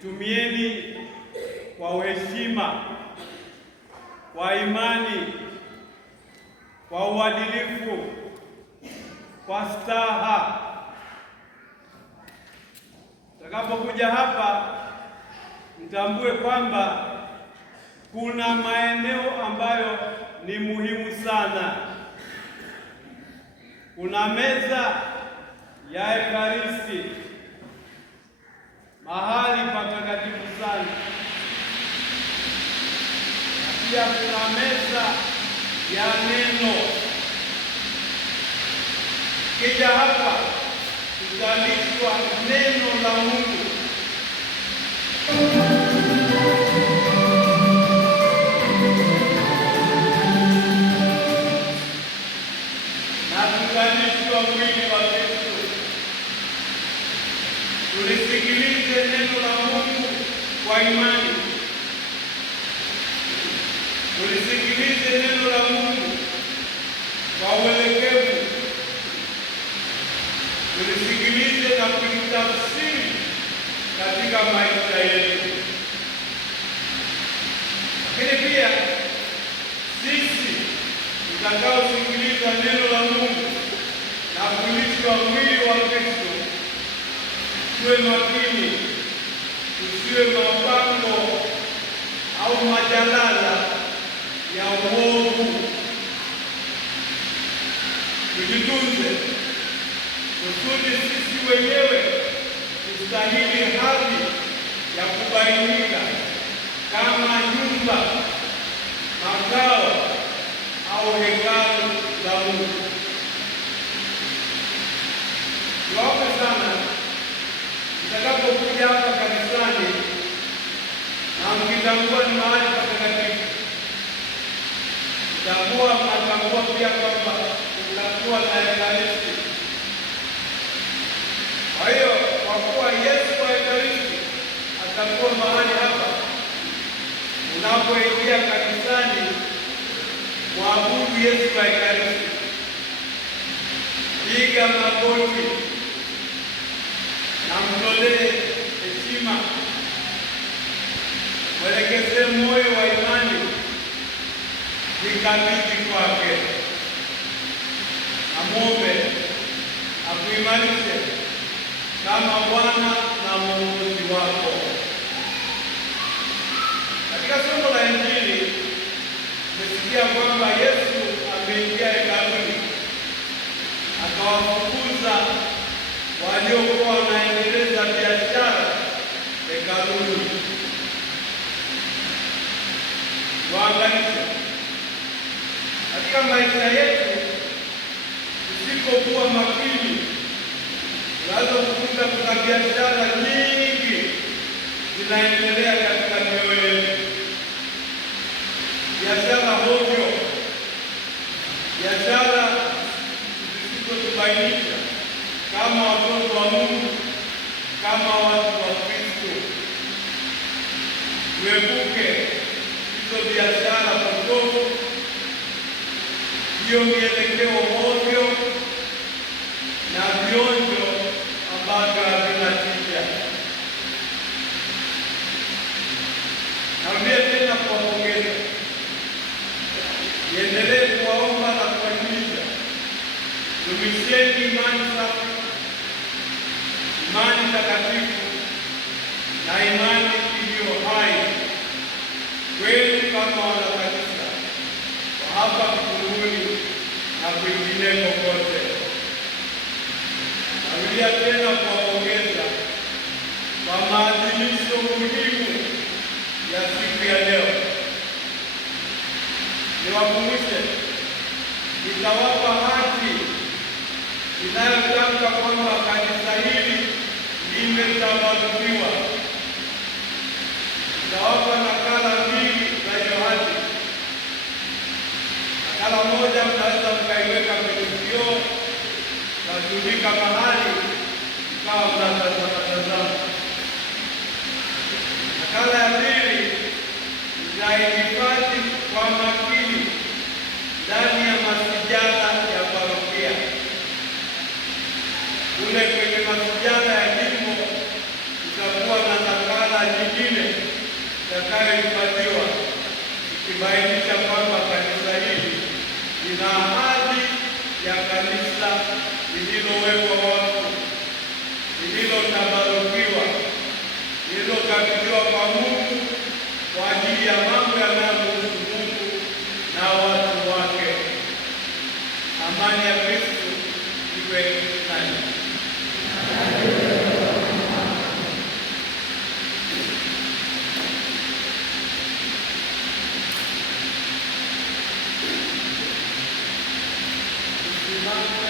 Itumieni kwa heshima, kwa imani, kwa uadilifu, kwa staha. Mtakapokuja hapa, mtambue kwamba kuna maeneo ambayo ni muhimu sana. Kuna meza ya Ekaristi, mahali patakatifu sana. Pia kuna meza ya neno. Kija hapa tutalishwa neno la Mungu. Na tutalishwa mwili wa Kristo. Tulisikilize neno la Mungu kwa imani. Tulisikilize neno la Mungu kwa uelekevu. Tulisikilize na kulitafsiri katika maisha yetu. Lakini pia sisi tutakaosikiliza neno la Mungu na kulishwa mwili wa Kristo, tuwe makini, tusiwe mapango au majalala ya uovu. Tujitunze kusudi sisi wenyewe tustahili hadhi ya kubainika kama nyumba, makao au hekalu la Mungu. Tuombe sana mtakapokuja hapa kanisani na mkitambua ni mahali patakatifu, mtambua pia kwamba mtakuwa na Ekaristi. Kwa hiyo kwa kuwa Yesu wa Ekaristi atakuwa mahali hapa, unapoingia kanisani, mwabudu Yesu wa Ekaristi, piga magoti na mtolee heshima, mwelekeze moyo wa imani, jikabidhi kwake, amwombe akuimarishe kama Bwana na Mwokozi wako. Katika somo la Injili tumesikia kwamba Yesu ameingia hekaluni, akawafukuza waliokuwa wanaendeleza biashara hekaluni. Waangalishe katika maisha yetu, tusipokuwa makini, tunaweza kukuta kuna biashara nyingi zinaendelea katika mioyo yetu, biashara hovyo, biashara zisizotubainisha kama watoto wa Mungu, kama watu wa Kristo. Tuepuke hizo biashara potofu, hiyo mielekeo hovyo na vionjo ambavyo havina tija. Narudia tena kuwapongeza, niendelee kuwaomba na kuwahimiza, dumisheni imani safi, imani takatifu na imani iliyo hai kweli kama wanakanisa wa hapa Mkunguni na kwingineko kote. Narudia tena kuwapongeza kwa maadhimisho muhimu ya siku ya leo. Niwakumbushe, nitawapa hati inayotamka kwamba kanisa hili limetabarukiwa. Nitawapa nakala mbili za hiyo hati. Nakala moja mnaweza mkaiweka kwenye kioo, natundika mahali ikawa mnatazama. Nakala ya pili nitaihifadhi kwa makini ndani ya masijala ya parokia. Kule kwenye masijala ya jimbo tutakuwa na nakala itakayohifadhiwa, ikibainisha kwamba kanisa hili lina ahadi ya kanisa lililowekwa wakfu, lililotabarukiwa, lililokabidhiwa kwa Mungu kwa ajili ya mambo yanayomhusu Mungu na watu wake. Amani ya Kristo iwe nanyi. Simama.